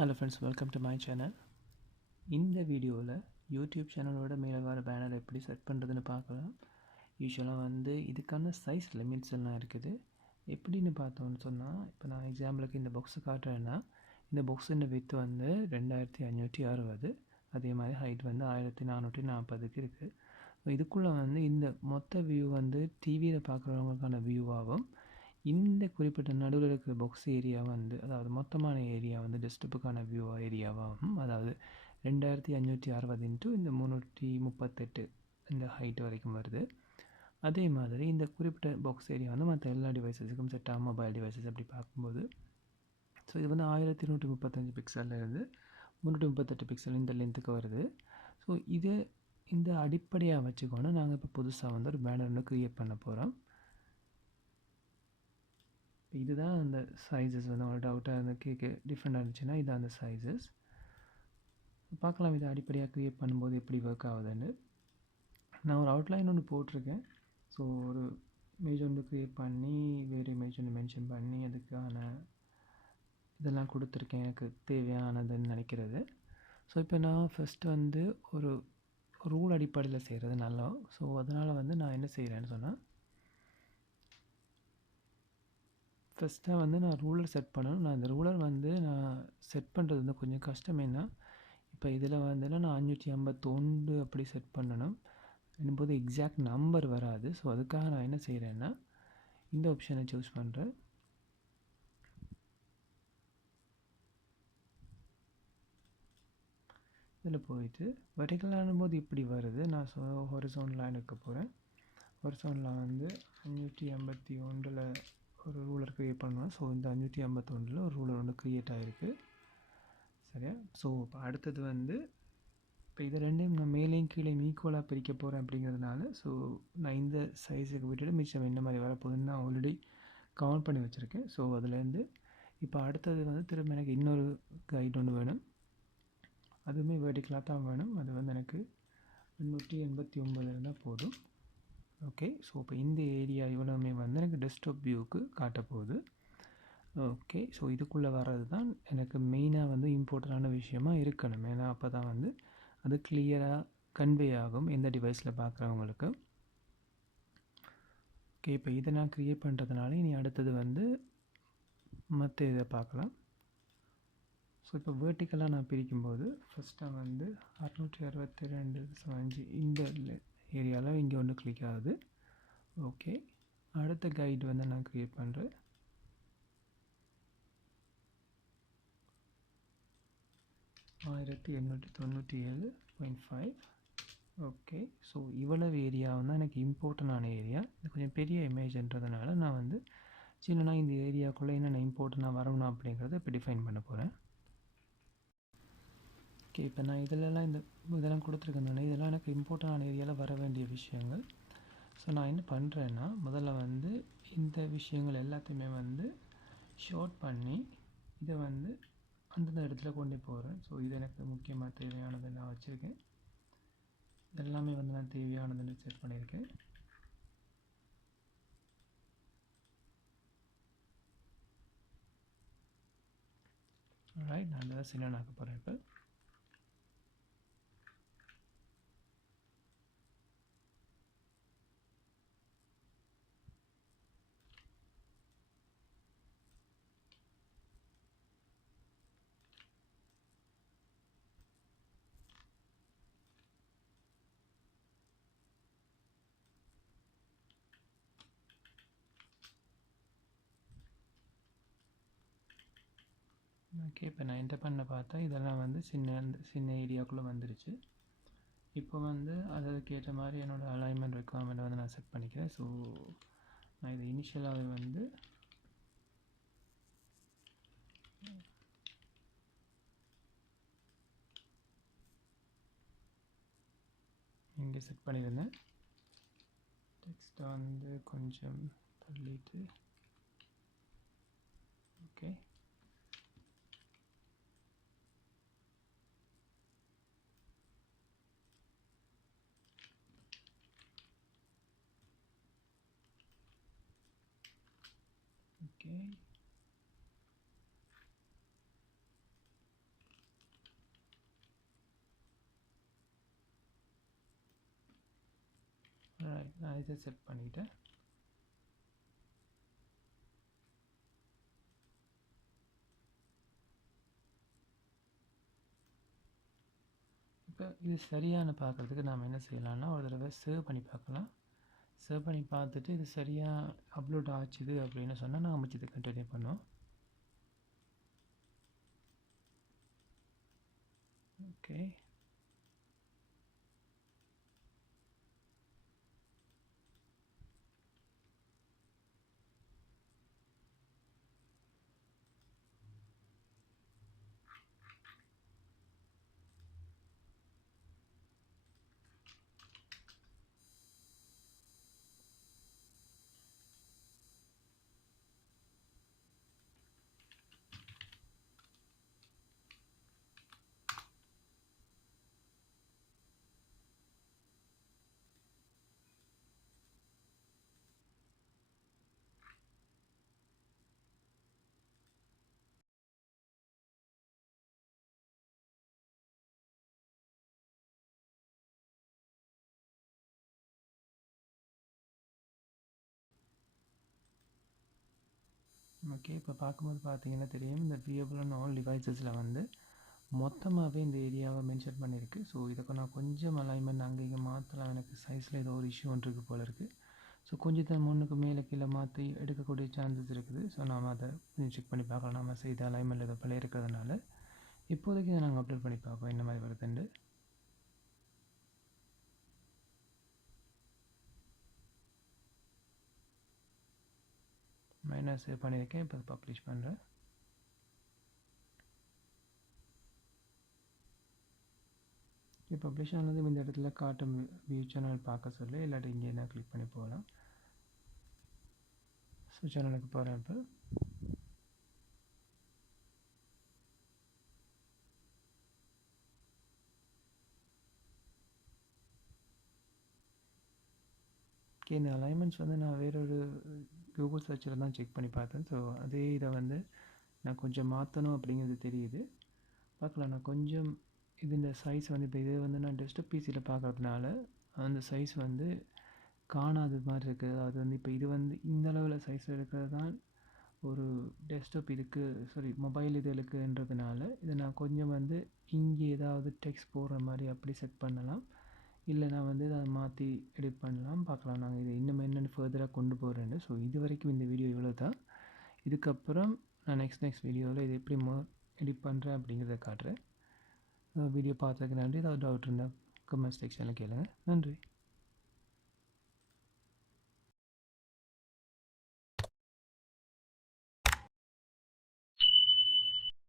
Hello friends, welcome to my channel. இந்த வீடியோவில் YouTube சேனலோட மேலே வர பேனர் எப்படி செட் பண்ணுறதுன்னு பார்க்கலாம். யூஸ்வலாக இதுக்கான சைஸ் லிமிட்ஸ் எல்லாம் இருக்குது. எப்படின்னு பார்த்தோன்னு சொன்னால், இப்போ நான் எக்ஸாம்பிளுக்கு இந்த பாக்ஸை காட்டுறேன்னா, இந்த பாக்ஸின் வித்து 2560, அதே மாதிரி ஹைட் 1440 இருக்குது. இதுக்குள்ளே இந்த மொத்த வியூ டிவியில் பார்க்குறவங்களுக்கான வியூவாகவும், இந்த குறிப்பிட்ட நடுவில் இருக்கிற பாக்ஸ் ஏரியா அதாவது மொத்தமான ஏரியா டெஸ்க்டாப்புக்கான வியூ ஏரியாவாகும். அதாவது 2560 இன்ட்டு இந்த 338 இந்த ஹைட் வரைக்கும் வருது. அதே மாதிரி இந்த குறிப்பிட்ட பாக்ஸ் ஏரியா மற்ற எல்லா டிவைஸஸுக்கும் செட் ஆகும். மொபைல் டிவைஸஸ் அப்படி பார்க்கும்போது ஸோ இது 1135 பிக்சல்லேருந்து 338 பிக்சல் இந்த லென்த்துக்கு வருது. ஸோ இது இந்த அடிப்படையாக வச்சுக்கொண்டு நாங்கள் இப்போ புதுசாக ஒரு பேனர் ஒன்று க்ரியேட் பண்ண போகிறோம். இதுதான் அந்த சைஸஸ் ஒரு டவுட்டாக கேட்க டிஃப்ரெண்டாக இருந்துச்சுன்னா இது அந்த சைஸஸ் பார்க்கலாம். இதை அடிப்படையாக க்ரியேட் பண்ணும்போது எப்படி ஒர்க் ஆகுதுன்னு நான் ஒரு அவுட்லைன் ஒன்று போட்டிருக்கேன். ஸோ ஒரு இமேஜ் ஒன்று க்ரியேட் பண்ணி வேறு இமேஜ் ஒன்று மென்ஷன் பண்ணி அதுக்கான இதெல்லாம் கொடுத்துருக்கேன் எனக்கு தேவையானதுன்னு நினைக்கிறது. ஸோ இப்போ நான் ஃபஸ்ட்டு ஒரு ரூல் அடிப்படையில் செய்கிறது நல்லா. ஸோ அதனால் நான் என்ன செய்கிறேன்னு சொன்னால், ஃபஸ்ட்டாக நான் ரூலர் செட் பண்ணணும். நான் இந்த ரூலர் நான் செட் பண்ணுறது கொஞ்சம் கஷ்டம். ஏன்னா இப்போ இதில் நான் 551 அப்படி செட் பண்ணணும் என்னும்போது எக்ஸாக்ட் நம்பர் வராது. ஸோ அதுக்காக நான் என்ன செய்கிறேன்னா, இந்த ஆப்ஷனை சூஸ் பண்ணுறேன். இதில் போயிட்டு வெர்டிக்கல் போது இப்படி வருது. நான் ஹொரிசாண்டல் லைன் எடுக்க போகிறேன். ஹொரிசாண்டலில் 581 ஒரு ரூலர் க்ரியேட் பண்ணுவேன். ஸோ இந்த 551 ஒரு ரூலர் ஒன்று க்ரியேட் ஆகிருக்கு. சரியா? ஸோ இப்போ அடுத்தது இப்போ இதை ரெண்டையும் நான் மேலேயும் கீழே ஈக்குவலாக பிரிக்க போகிறேன் அப்படிங்கிறதுனால, ஸோ நான் இந்த சைஸுக்கு விட்டுட்டு மிச்சம் என்ன மாதிரி வரப்போகுதுன்னு நான் ஆல்ரெடி கவுண்ட் பண்ணி வச்சுருக்கேன். ஸோ அதுலேருந்து இப்போ அடுத்தது திரும்ப எனக்கு இன்னொரு கைட் ஒன்று வேணும். அதுவுமே வெர்டிக்கலாக தான் வேணும். அது எனக்கு 389 இருந்தால் போதும். ஓகே. ஸோ இப்போ இந்த ஏரியா இவ்வளவுமே எனக்கு டெஸ்க்டாப் வியூவுக்கு காட்ட போகுது. ஓகே. ஸோ இதுக்குள்ளே வர்றது தான் எனக்கு மெயினாக இம்பார்ட்டண்டான விஷயமாக இருக்கணும். ஏன்னா அப்போ தான் அது கிளியராக கன்வே ஆகும் எந்த டிவைஸில் பார்க்குறவங்களுக்கு. ஓகே. இப்போ இதை நான் க்ரியேட் பண்ணுறதுனால இனி அடுத்தது மற்ற இதை பார்க்கலாம். ஸோ இப்போ வேர்ட்டிக்கலாக நான் பிரிக்கும்போது ஃபஸ்ட்டாக 662.5 இந்த ஏரியாவில் இங்கே ஒன்று கிளிக் ஆகுது. ஓகே. அடுத்த கைடு நான் க்ரியேட் பண்ணுறேன். $1897.5. ஓகே. ஸோ இவ்வளவு ஏரியா எனக்கு இம்பார்ட்டண்டான ஏரியா. இது கொஞ்சம் பெரிய இமேஜ்ன்றதுனால நான் சின்னனா இந்த ஏரியாவுக்குள்ளே என்னென்ன இம்பார்ட்டண்டாக வரணும் அப்படிங்கிறத இப்போ டிஃபைன் பண்ண போகிறேன். ஓகே. இப்போ நான் இதெல்லாம் கொடுத்துருக்கேன். இதெல்லாம் எனக்கு இம்பார்ட்டண்டான ஏரியாவில் வர வேண்டிய விஷயங்கள். ஸோ நான் என்ன பண்ணுறேன்னா, முதல்ல இந்த விஷயங்கள் எல்லாத்தையுமே ஷார்ட் பண்ணி இதை அந்தந்த இடத்துல கொண்டு போகிறேன். ஸோ இது எனக்கு முக்கியமாக தேவையானதை நான் வச்சுருக்கேன். இதெல்லாமே நான் தேவையானதுன்னு செட் பண்ணியிருக்கேன். ரைட். நான் அதை சின்னனாக்க போகிறேன். இப்போ ஓகே. இப்போ நான் என்ன பண்ண பார்த்தா இதெல்லாம் சின்ன ஏரியாவுக்குள்ளே வந்துருச்சு. இப்போ அதுக்கேற்ற மாதிரி என்னோடய அலைன்மெண்ட் ரெக்குவயர்மெண்ட்டை நான் செட் பண்ணிக்கிறேன். ஸோ நான் இது இனிஷியலாகவே இங்கே செட் பண்ணியிருந்தேன். டெக்ஸ்ட்டை கொஞ்சம் தள்ளிட்டு ஓகே. ஓகே. ரைட், நான் இதை செட் பண்ணிட்டேன். இப்போ இது சரியான பார்க்குறதுக்கு நாம் என்ன செய்யலாம்னா ஒரு தடவை சேவ் பண்ணி பார்க்கலாம். சேவ் பண்ணி பார்த்துட்டு இது சரியாக அப்லோட் ஆச்சுது அப்படின்னு சொன்னால் நான் மிச்சத்தை கண்டினியூ பண்ணுவோம். Okay, okay. இப்போ பார்க்கும்போது பார்த்தீங்கன்னா தெரியும், இந்த வியபிள் அண்ட் ஆல் டிவைசஸில் வந்து மொத்தமாகவே இந்த ஏரியாவை மென்ஷன் பண்ணியிருக்கு. ஸோ இதுக்கு நான் கொஞ்சம் அலைன்மெண்ட் அங்கே இங்கே மாற்றலாம், எனக்கு சைஸில் ஏதோ ஒரு இஷ்யூ ஒன்று இருக்குது போல் இருக்குது. ஸோ கொஞ்சம் முன்னுக்கு மேலே கீழே மாற்றி எடுக்கக்கூடிய சான்சஸ் இருக்குது. ஸோ நாம் அதை கொஞ்சம் செக் பண்ணி பார்க்கலாம். நம்ம செய்த அலைன்மெண்ட் ஏதோ பிள்ளை இருக்கிறதுனால இப்போதைக்கு இதை நாங்கள் அப்டேட் பண்ணி பார்ப்போம் என்ன மாதிரி வருதுண்டு. மைனர் சேவ் பண்ணியிருக்கேன். இப்போ பப்ளிஷ் பண்ணுறேன். இப்போ பப்ளிஷ் ஆனது இந்த இடத்துல காட்டும் வியூ சேனல் பார்க்க சொல்லி, இல்லாட்டி இங்கே என்ன கிளிக் பண்ணி போகலாம். ஸோ சேனலுக்கு போகிறேன். இப்போ ஓகே, இந்த அலைன்மெண்ட்ஸ் வந்து நான் வேறொரு கூகுள் சர்ச்சில் தான் செக் பண்ணி பார்த்தேன். ஸோ அதே இதை வந்து நான் கொஞ்சம் மாற்றணும் அப்படிங்கிறது தெரியுது. பார்க்கலாம், நான் கொஞ்சம் இந்த சைஸ் வந்து இப்போ இது வந்து நான் டெஸ்க்டாப் பிசியில் பார்க்குறதுனால அந்த சைஸ் வந்து காணாத மாதிரி இருக்குது. அது வந்து இப்போ இது வந்து இந்த அளவில் சைஸ் இருக்கிறது தான் ஒரு டெஸ்க்டாப் இதுக்கு மொபைல் இதுக்குன்றதுனால இதை நான் கொஞ்சம் வந்து இங்கே ஏதாவது டெக்ஸ்ட் போடுற மாதிரி அப்படி செட் பண்ணலாம். இல்லை நான் வந்து அதை மாற்றி எடிட் பண்ணலாம். பார்க்கலாம் நாங்கள் இதை இன்னும் என்னென்னு ஃபர்தராக கொண்டு போகிறேன்னு. ஸோ இது வரைக்கும் இந்த வீடியோ இவ்வளோ தான். இதுக்கப்புறம் நான் நெக்ஸ்ட் வீடியோவில் இது எப்படி எடிட் பண்ணுறேன் அப்படிங்கிறத காட்டுறேன். வீடியோ பார்த்ததுக்கு நன்றி. ஏதாவது டவுட் இருந்தால் கமெண்ட் செக்ஷனில் கேளுங்கள். நன்றி.